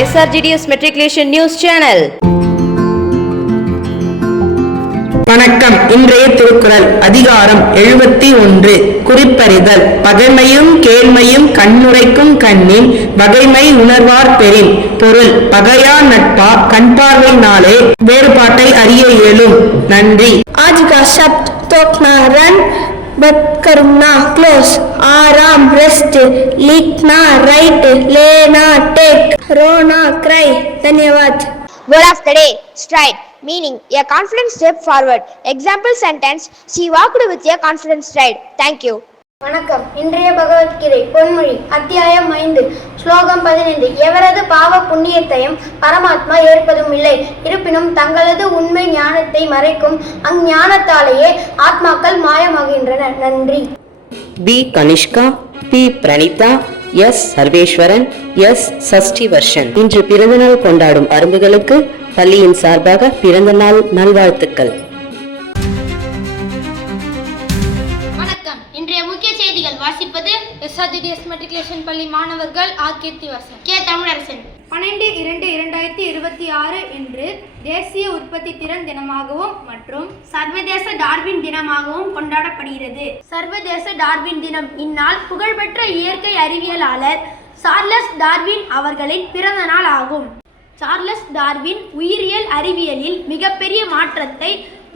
SRGDS Matriculation News Channel. வணக்கம். இன்றைய திருக்குறள் அதிகாரம் 71 குறிப்பறிதல். பகைமையும் கேள்மையும் கண்ணுரைக்கும் கண்ணின் வகைமை உணர்வார் பெறின். பொருள்: பகையா நட்பா கண்பார்வையினாலே வேறுபாட்டை அறிய இயலும். நன்றி. आज का शब्द तोकना रन, बट करना क्लोज, आराम रेस्ट, लिखना राइट, लेना टेक, रोना क्राई. धन्यवाद. Word of the day: stride, meaning a confident step forward. Example sentence: She walked with a confident stride. Thank you. வணக்கம். இன்றைய பகவத்கீதை பொன்மொழி அத்தியாயம் 5 ஸ்லோகம் 15. எவரது பாவ புண்ணியத்தையும் பரமாத்மா ஏற்பதும் இல்லை, இருப்பினும் தங்களது உண்மை ஞானத்தை மறைக்கும் அஞ்ஞானத்தாலேயே ஆத்மாக்கள் மாயமாகின்றன. நன்றி. P Kanishka, P Praneetha, S Sarveswaran, S Sashti Varshan. இன்று பிறந்தநாள் கொண்டாடும் அரும்புகளுக்கு பள்ளியின் சார்பாக பிறந்த நாள் நல்வாழ்த்துக்கள். இன்றைய முக்கிய செய்திகள் வாசிப்பது SRGDS மெட்ரிகுலேஷன் பள்ளி மாணவர்கள் ஆர் கீர்த்திவாசன், கே தமிழரசன். 12/2/2026 இன்று தேசிய உற்பத்தி திறன் தினமாகவும் மற்றும் சர்வதேச டார்வின் தினமாகவும் கொண்டாடப்படுகிறது. சர்வதேச டார்வின் தினம் இந்நாள் புகழ்பெற்ற இயற்கை அறிவியலாளர் சார்லஸ் டார்வின் அவர்களின் பிறந்த நாள் ஆகும். சார்லஸ் டார்வின் உயிரியல் அறிவியலில் மிகப்பெரிய மாற்றத்தை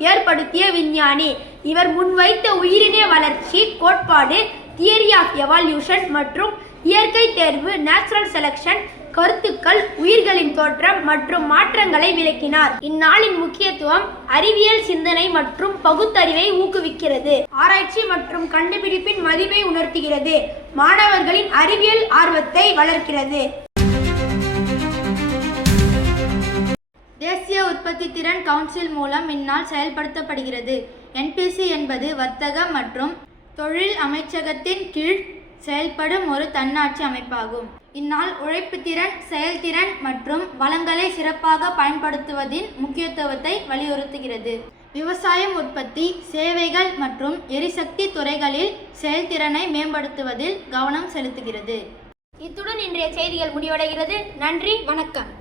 ஏற்படுத்திய விஞ்ஞானி. இவர் முன்வைத்த உயிரின வளர்ச்சி கோட்பாடு தியரி ஆஃப் எவால்யூஷன் மற்றும் இயற்கை தேர்வு நேச்சுரல் செலக்ஷன் கருத்துக்கள் உயிர்களின் தோற்றம் மற்றும் மாற்றங்களை விளக்கினார். இந்நாளின் முக்கியத்துவம் அறிவியல் சிந்தனை மற்றும் பகுத்தறிவை ஊக்குவிக்கிறது, ஆராய்ச்சி மற்றும் கண்டுபிடிப்பின் மதிப்பை உணர்த்துகிறது, மாணவர்களின் அறிவியல் ஆர்வத்தை வளர்க்கிறது. தேசிய உற்பத்தி திறன் கவுன்சில் மூலம் இந்நாள் செயல்படுத்தப்படுகிறது. NPC என்பது வர்த்தக மற்றும் தொழில் அமைச்சகத்தின் கீழ் செயல்படும் ஒரு தன்னாட்சி அமைப்பாகும். இந்நாள் உழைப்பு திறன், செயல்திறன் மற்றும் வளங்களை சிறப்பாக பயன்படுத்துவதின் முக்கியத்துவத்தை வலியுறுத்துகிறது. விவசாயம், உற்பத்தி, சேவைகள் மற்றும் எரிசக்தி துறைகளில் செயல்திறனை மேம்படுத்துவதில் கவனம் செலுத்துகிறது. இத்துடன் இன்றைய செய்திகள் முடிவடைகிறது. நன்றி, வணக்கம்.